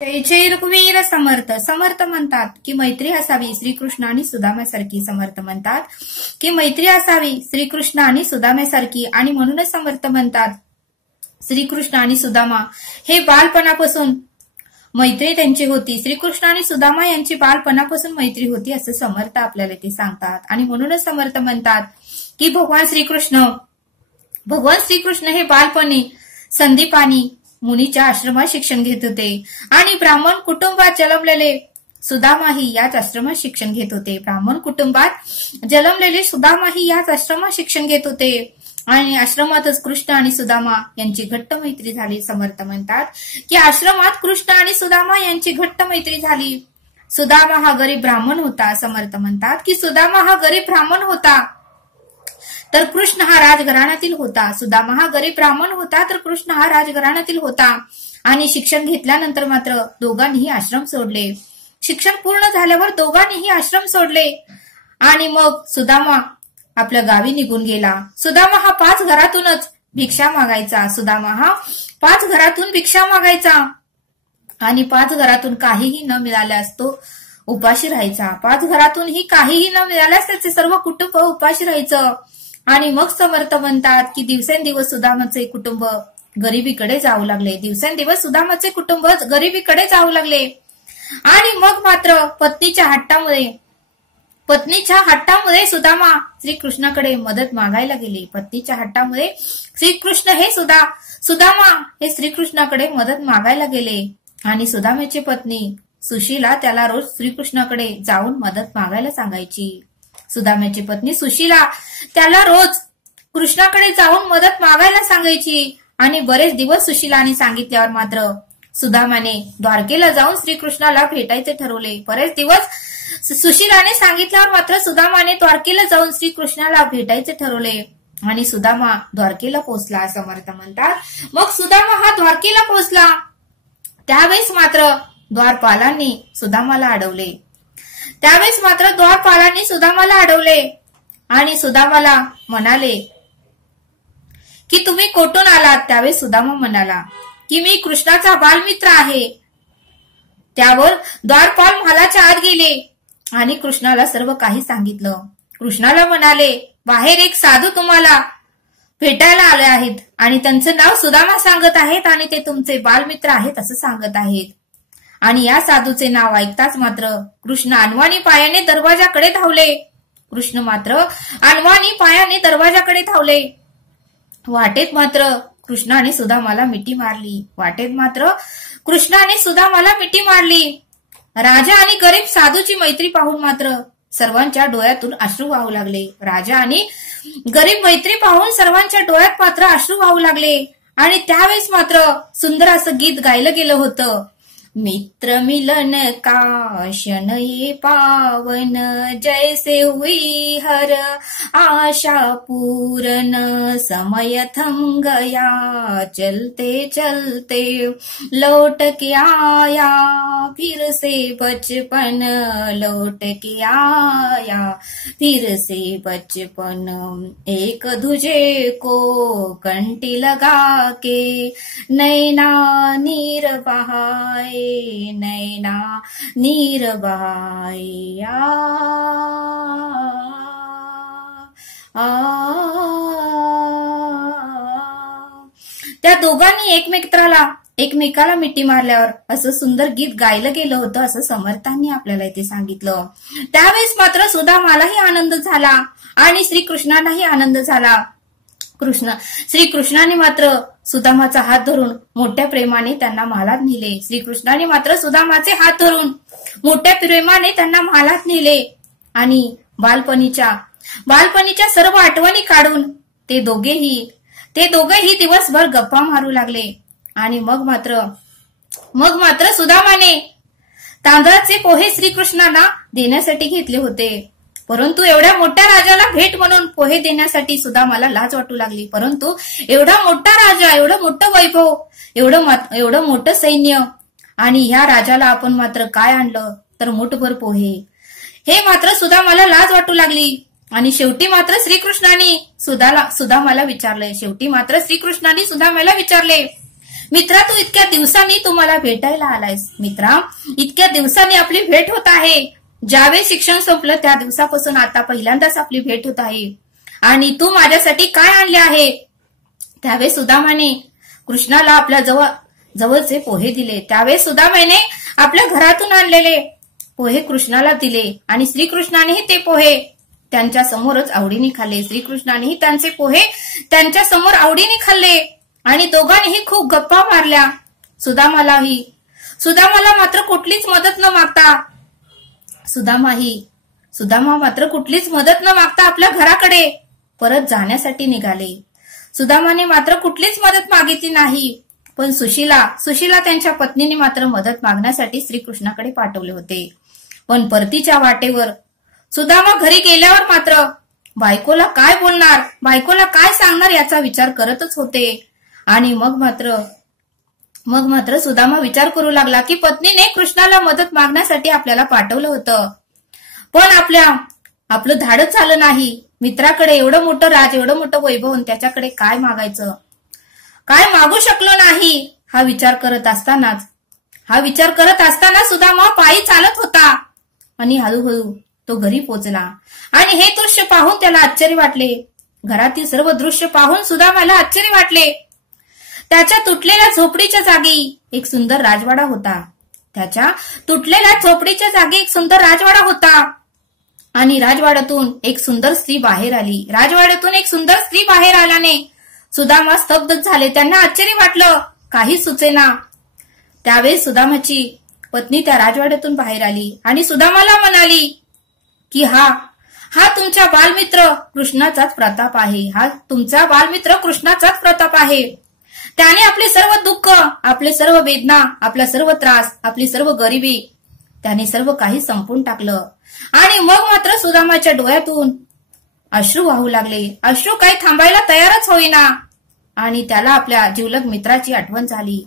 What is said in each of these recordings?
जय जय रघुवीर समर्थ. समर्थ म्हणतात की मैत्री असावी श्रीकृष्ण आणि सुदाम्यासारखी. समर्थ म्हणतात की मैत्री असावी श्रीकृष्ण आणि सुदाम्यासारखी. आणि म्हणूनच समर्थ म्हणतात श्रीकृष्ण आणि सुदामा हे बालपणापासून मैत्री त्यांची होती. श्रीकृष्ण आणि सुदामा यांची बालपणापासून मैत्री होती असं समर्थ आपल्याला ते सांगतात. आणि म्हणूनच समर्थ म्हणतात की भगवान श्रीकृष्ण हे बालपणी संदीपानी मुनीच्या आश्रमात शिक्षण घेत होते आणि ब्राह्मण कुटुंबात जन्मलेले सुदामाही याच आश्रमात शिक्षण घेत होते. ब्राह्मण कुटुंबात जन्मलेले सुदामाही याच आश्रमात शिक्षण घेत होते आणि आश्रमातच कृष्ण आणि सुदामा यांची घट्ट मैत्री झाली. समर्थ म्हणतात की आश्रमात कृष्ण आणि सुदामा यांची घट्ट मैत्री झाली. सुदामा हा गरीब ब्राह्मण होता. समर्थ म्हणतात की सुदामा हा गरीब ब्राह्मण होता तर कृष्ण हा राजघराण्यातील होता. सुदामा हा गरीब ब्राह्मण होता तर कृष्ण हा राजघराण्यातील होता. आणि शिक्षण घेतल्यानंतर मात्र दोघांनीही आश्रम सोडले. शिक्षण पूर्ण झाल्यावर दोघांनीही आश्रम सोडले आणि मग सुदामा आपल्या गावी निघून गेला. सुदामा हा 5 घरातूनच भिक्षा मागायचा. सुदामा हा 5 घरातून भिक्षा मागायचा आणि 5 घरातून काहीही न मिळाल्यास तो उपाशी राहायचा. 5 घरातूनही काहीही न मिळाल्यास त्याचे सर्व कुटुंब उपाशी राहायचं. आणि मग समर्थ म्हणतात की दिवसेंदिवस सुदामाचे कुटुंब गरिबीकडे जाऊ लागले. दिवसेंदिवस सुदामाचे कुटुंब गरिबीकडे जाऊ लागले. आणि मग मात्र पत्नीच्या हट्टामुळे सुदामा श्रीकृष्णाकडे मदत मागायला गेले. पत्नीच्या हट्टामुळे सुदामा हे श्रीकृष्णाकडे मदत मागायला गेले. आणि सुदामाची पत्नी सुशीला त्याला रोज श्रीकृष्णाकडे जाऊन मदत मागायला सांगायची. सुदामाची पत्नी सुशीला त्याला रोज कृष्णाकडे जाऊन मदत मागायला सांगायची. आणि बरेच दिवस सुशीलाने सांगितल्यावर मात्र सुदामाने द्वारकेला जाऊन श्रीकृष्णाला भेटायचे ठरवले. बरेच दिवस सुशीलाने सांगितल्यावर मात्र सुदामाने द्वारकेला जाऊन श्रीकृष्णाला भेटायचे ठरवले. आणि सुदामा द्वारकेला पोहोचला. समर्थ म्हणतात मग सुदामा हा द्वारकेला पोहोचला. त्यावेळेस मात्र द्वारपालांनी सुदामाला अडवले आणि सुदामाला म्हणाले की तुम्ही कोठून आलात. त्यावेळेस सुदामा म्हणाला की मी कृष्णाचा बालमित्र आहे. त्यावर द्वारपाल महालाच्या आत गेले आणि कृष्णाला सर्व काही सांगितलं. कृष्णाला म्हणाले बाहेर एक साधू तुम्हाला भेटायला आले आहेत आणि त्यांचं नाव सुदामा सांगत आहेत आणि ते तुमचे बालमित्र आहेत असं सांगत आहेत. आणि या साधूचे नाव ऐकताच मात्र कृष्ण अनवाणी पायाने दरवाजाकडे धावले. वाटेत मात्र कृष्णाने सुदामाला मिठी मारली. राजा आणि गरीब साधूची मैत्री पाहून मात्र सर्वांच्या डोळ्यातून अश्रू वाहू लागले. राजा आणि गरीब मैत्री पाहून सर्वांच्या डोळ्यात मात्र अश्रू वाहू लागले. आणि त्यावेळेस मात्र सुंदर असं गीत गायलं गेलं होतं. मित्र मिलन का क्षण ये पावन जैसे हुई हर आशा पूर्ण समय थम गया चलते चलते लौट के आया फिर से बचपन एक दूजे को कंठी लगा के नैना नीर बहाए त्या दोघांनी एकमेकाला मिठी मारल्यावर असं सुंदर गीत गायलं गेलं होतं असं समर्थांनी आपल्याला इथे सांगितलं. त्यावेळेस मात्र सुदामालाही आनंद झाला आणि श्रीकृष्णालाही आनंद झाला. श्रीकृष्णाने मात्र सुदामाचा हात धरून मोठ्या प्रेमाने त्यांना महालात नेले. श्रीकृष्णाने मात्र सुदामाचे हात धरून मोठ्या प्रेमाने त्यांना महालात नेले आणि बालपणीच्या सर्व आठवणी काढून ते दोघेही दिवसभर गप्पा मारू लागले. आणि मग मात्र सुदामाने तांदळाचे पोहे श्रीकृष्णाला देण्यासाठी घेतले होते. परंतु एवढ्या मोठ्या राजाला भेट म्हणून पोहे देण्यासाठी सुदामाला लाज वाटू लागली. परंतु एवढा मोठा राजा, एवढं मोठं वैभव, एवढं मोठं सैन्य आणि ह्या राजाला आपण मात्र काय आणलं तर मुठभर पोहे. हे मात्र सुदामाला लाज वाटू लागली. आणि शेवटी मात्र श्रीकृष्णाने सुदामाला विचारले मित्रा, तू इतक्या दिवसांनी तुम्हाला भेटायला आलायस. मित्रा, इतक्या दिवसांनी आपली भेट होत आहे. ज्यावेळेस शिक्षण संपलं त्या दिवसापासून आता पहिल्यांदाच आपली भेट होत आहे. आणि तू माझ्यासाठी काय आणले आहे? त्यावेळेस सुदामाने कृष्णाला आपल्या जवळचे पोहे दिले. त्यावेळेस सुदामाने आपल्या घरातून आणलेले पोहे कृष्णाला दिले आणि श्रीकृष्णानेही ते पोहे त्यांच्या समोरच आवडीने खाल्ले. श्रीकृष्णानेही त्यांचे पोहे त्यांच्या समोर आवडीने खाल्ले आणि दोघांनीही खूप गप्पा मारल्या. सुदामाला मात्र कुठलीच मदत न मागता सुदामा मात्र कुठलीच मदत न मागता आपल्या घराकडे परत जाण्यासाठी निघाले. सुदामाने मात्र कुठलीच मदत मागितली नाही. पण सुशीला त्यांच्या पत्नीने मात्र मदत मागण्यासाठी श्रीकृष्णाकडे पाठवले होते. पण परतीच्या वाटेवर सुदामा घरी गेल्यावर मात्र बायकोला काय बोलणार, बायकोला काय सांगणार याचा विचार करतच होते. आणि मग मात्र सुदामा विचार करू लागला की पत्नीने कृष्णाला मदत मागण्यासाठी आपल्याला पाठवलं होतं, पण आपलं धाडच झालं नाही. मित्राकडे एवढं मोठं एवढं मोठं वैभव, त्याच्याकडे काय मागायचं, काय मागू शकलो नाही. हा विचार करत असताना सुदामा पायी चालत होता आणि हळूहळू तो घरी पोचला. आणि हे दृश्य पाहून त्याला आश्चर्य वाटले. घरातील सर्व दृश्य पाहून सुदामाला आश्चर्य वाटले. त्याच्या तुटलेल्या झोपडीच्या जागी एक सुंदर राजवाडा होता. आणि राजवाड्यातून एक सुंदर स्त्री बाहेर आल्याने सुदामा स्तब्ध झाले. त्यांना आश्चर्य वाटलं, काही सुचेना. त्यावेळेस सुदामाची पत्नी त्या राजवाड्यातून बाहेर आली आणि सुदामाला म्हणाली की हा तुमच्या बालमित्र कृष्णाचाच प्रताप आहे. त्याने आपले सर्व दुःख, आपले सर्व वेदना, आपला सर्व त्रास, आपली सर्व गरिबी त्याने सर्व काही संपून टाकलं. आणि मग मात्र सुदामाच्या डोळ्यातून अश्रू वाहू लागले. अश्रू काही थांबायला तयारच होईना. आणि त्याला आपल्या जिवलग मित्राची आठवण झाली.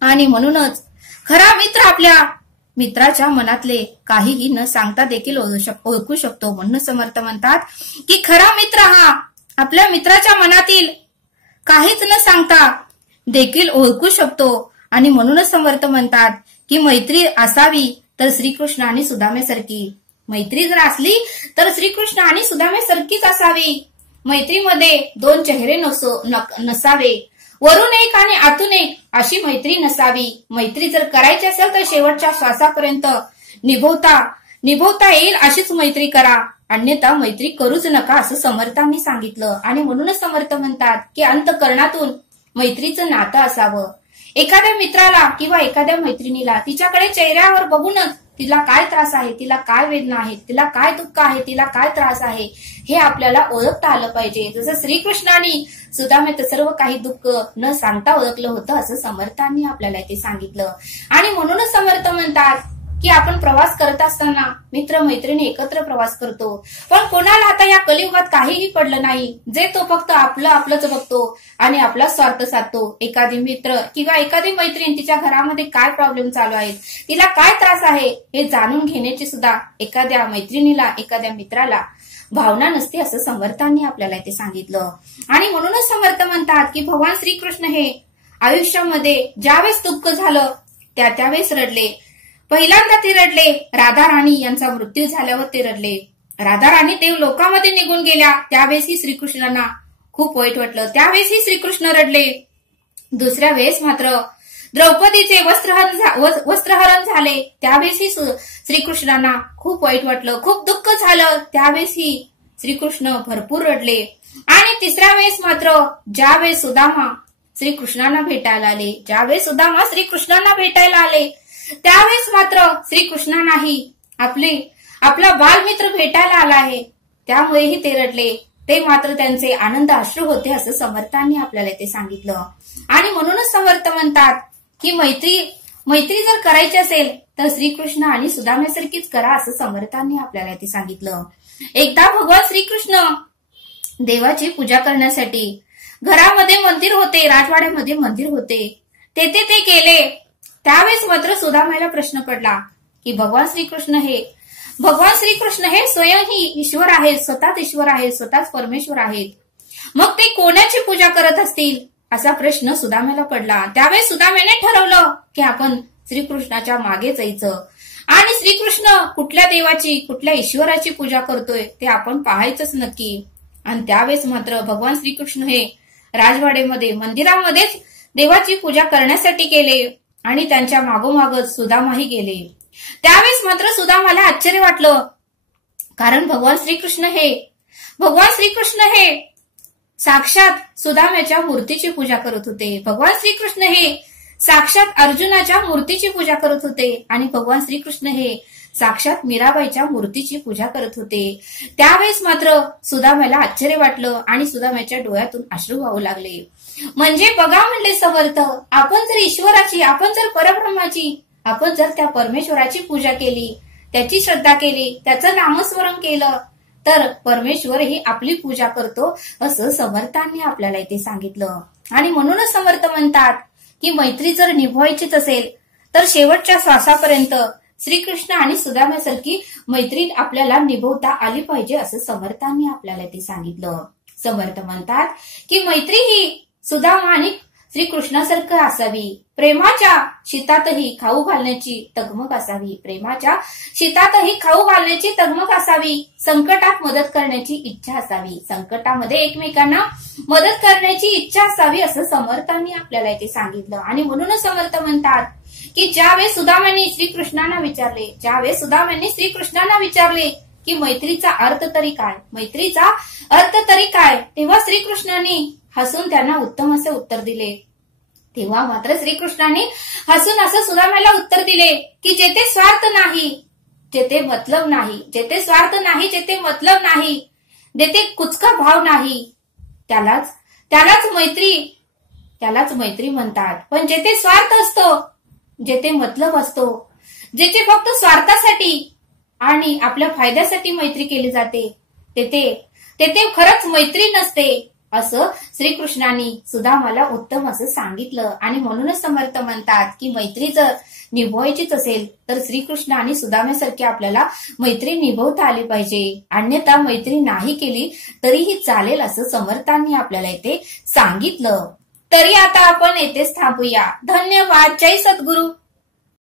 आणि म्हणूनच खरा मित्र आपल्या मित्राच्या मनातले काहीही न सांगता देखील ओळखू शकतो. म्हणून समर्थ म्हणतात की खरा मित्र हा आपल्या मित्राच्या मनातील काहीच न सांगता देखील ओळखू शकतो. आणि म्हणूनच समर्थ म्हणतात की मैत्री असावी तर श्रीकृष्ण आणि सुदामेसारखी. मैत्री जर असली तर श्रीकृष्ण आणि सुदामेसारखीच असावी. मैत्रीमध्ये दोन चेहरे नसावे, वरून एक आणि आतून एक अशी मैत्री नसावी. मैत्री जर करायची असेल तर शेवटच्या श्वासापर्यंत निभवता येईल अशीच मैत्री करा, अन्यथा मैत्री करूच नका असं समर्थांनी सांगितलं. आणि म्हणूनच समर्थ म्हणतात की अंतःकरणातून मैत्रीचं नातं असावं. एखाद्या मित्राला किंवा एखाद्या मैत्रिणीला तिच्याकडे चेहऱ्यावर बघूनच तिला काय त्रास आहे, तिला काय वेदना आहे, तिला काय दुःख आहे, तिला काय त्रास आहे हे आपल्याला ओळखता आलं पाहिजे. जसं श्रीकृष्णाने सुदामेचं सर्व काही दुःख न सांगता ओळखलं होतं असं समर्थांनी आपल्याला ते सांगितलं. आणि म्हणूनच समर्थ म्हणतात की आपण प्रवास करत असताना मित्र मैत्रिणी एकत्र प्रवास करतो, पण कोणाला आता या कलियुगात काहीही पडलं नाही. जे तो फक्त आपलंच बघतो आणि आपला स्वार्थ साधतो. एखादी मित्र किंवा एखादी मैत्रीण तिच्या घरामध्ये काय प्रॉब्लेम चालू आहेत, तिला काय त्रास आहे हे जाणून घेण्याची सुद्धा एखाद्या मैत्रिणीला, एखाद्या मित्राला भावना नसते असं समर्थांनी आपल्याला ते सांगितलं. आणि म्हणूनच समर्थ म्हणतात की भगवान श्रीकृष्ण हे आयुष्यामध्ये ज्यावेळेस दुःख झालं त्यावेळेस रडले. पहिल्यांदा ते रडले राधा राणी यांचा मृत्यू झाल्यावर ते रडले. राधा राणी देव लोकांमध्ये निघून गेल्या त्यावेळेसही श्रीकृष्णांना खूप वाईट वाटलं, त्यावेळेसही श्रीकृष्ण रडले. दुसऱ्या वेळेस मात्र द्रौपदीचे वस्त्रहरण झाले त्यावेळेसही श्रीकृष्णांना खूप वाईट वाटलं, खूप दुःख झालं, त्यावेळेसही श्रीकृष्ण भरपूर रडले. आणि तिसऱ्या वेळेस मात्र ज्यावेळेस सुदामा श्रीकृष्णांना भेटायला आले त्यावेळेस मात्र श्रीकृष्णांनाही आपला बालमित्र भेटायला आला आहे त्यामुळेही ते रडले. ते मात्र त्यांचे आनंद अश्रू होते असं समर्थांनी आपल्याला ते सांगितलं. आणि म्हणूनच समर्थ म्हणतात की मैत्री जर करायची असेल तर श्रीकृष्ण आणि सुदामेसारखीच करा असं समर्थांनी आपल्याला ते सांगितलं. एकदा भगवान श्रीकृष्ण देवाची पूजा करण्यासाठी घरामध्ये मंदिर होते, राजवाड्यामध्ये मंदिर होते, तेथे ते गेले. त्यावेळेस मात्र सुदामाला प्रश्न पडला की भगवान श्रीकृष्ण हे स्वयं ही ईश्वर आहेत, स्वतःच ईश्वर आहेत, स्वतःच परमेश्वर आहेत. मग ते कोणाची पूजा करत असतील असा प्रश्न सुदाम्याला पडला. त्यावेळेस सुदाम्याने ठरवलं की आपण श्रीकृष्णाच्या मागे जायचं आणि श्रीकृष्ण कुठल्या देवाची, कुठल्या ईश्वराची पूजा करतोय ते आपण पाहायचंच नक्की. आणि त्यावेळेस मात्र भगवान श्रीकृष्ण हे राजवाड्यामध्ये, मंदिरामध्येच देवाची पूजा करण्यासाठी गेले आणि त्यांच्या मागोमागच सुदामाही गेले. त्यावेळेस मात्र सुदामाला आश्चर्य वाटलं, कारण भगवान श्रीकृष्ण हे साक्षात सुदाम्याच्या मूर्तीची पूजा करत होते. भगवान श्रीकृष्ण हे साक्षात अर्जुनाच्या मूर्तीची पूजा करत होते आणि भगवान श्रीकृष्ण हे साक्षात मीराबाईच्या मूर्तीची पूजा करत होते. त्यावेळेस मात्र सुदाम्याला आश्चर्य वाटलं आणि सुदाम्याच्या डोळ्यातून अश्रू वाहू लागले. म्हणजे बघा म्हणले समर्थ, आपण जर ईश्वराची, आपण जर परब्रह्माची, आपण जर त्या परमेश्वराची पूजा केली, त्याची श्रद्धा केली, त्याचं नामस्मरण केलं तर परमेश्वर ही आपली पूजा करतो असं समर्थांनी आपल्याला इथे सांगितलं. आणि म्हणूनच समर्थ म्हणतात की मैत्री जर निभवायचीच असेल तर शेवटच्या श्वासापर्यंत श्रीकृष्ण आणि सुदाम्यासारखी मैत्री आपल्याला निभवता आली पाहिजे असं समर्थांनी आपल्याला ते सांगितलं. समर्थ म्हणतात की मैत्री ही सुदामा आणि श्रीकृष्णासारखं असावी. प्रेमाच्या शीतातही खाऊ घालण्याची तगमग असावी. प्रेमाच्या शीतातही खाऊ घालण्याची तगमग असावी. संकटात मदत करण्याची इच्छा असावी. संकटामध्ये एकमेकांना मदत करण्याची इच्छा असावी असं समर्थांनी आपल्याला इथे सांगितलं. आणि म्हणूनच समर्थ म्हणतात की ज्यावेळेस सुदाम्यांनी श्रीकृष्णांना विचारले की मैत्रीचा अर्थ तरी काय, मैत्रीचा अर्थ तरी काय, तेव्हा श्रीकृष्णांनी हसून त्यांना उत्तम असे उत्तर दिले. तेव्हा मात्र श्रीकृष्णांनी हसून असं सुदाम्याला उत्तर दिले की जेथे स्वार्थ नाही, जेथे मतलब नाही, जेथे स्वार्थ नाही, जेथे मतलब नाही, जेथे कुचका भाव नाही, त्यालाच मैत्री म्हणतात. पण जेथे स्वार्थ असतो, जेथे मतलब असतो, जेथे फक्त स्वार्थासाठी आणि आपल्या फायद्यासाठी मैत्री केली जाते, तेथे खरंच मैत्री नसते असं श्रीकृष्णांनी सुदामाला उत्तम असं सांगितलं. आणि म्हणूनच समर्थ म्हणतात की मैत्री जर निभवायचीच असेल तर श्रीकृष्ण आणि सुदाम्यासारखी आपल्याला मैत्री निभवता आली पाहिजे. अन्यथा मैत्री नाही केली तरीही चालेल असं समर्थांनी आपल्याला इथे सांगितलं. तरी आता आपण येथेच थांबूया. धन्यवाद. जय सद्गुरू.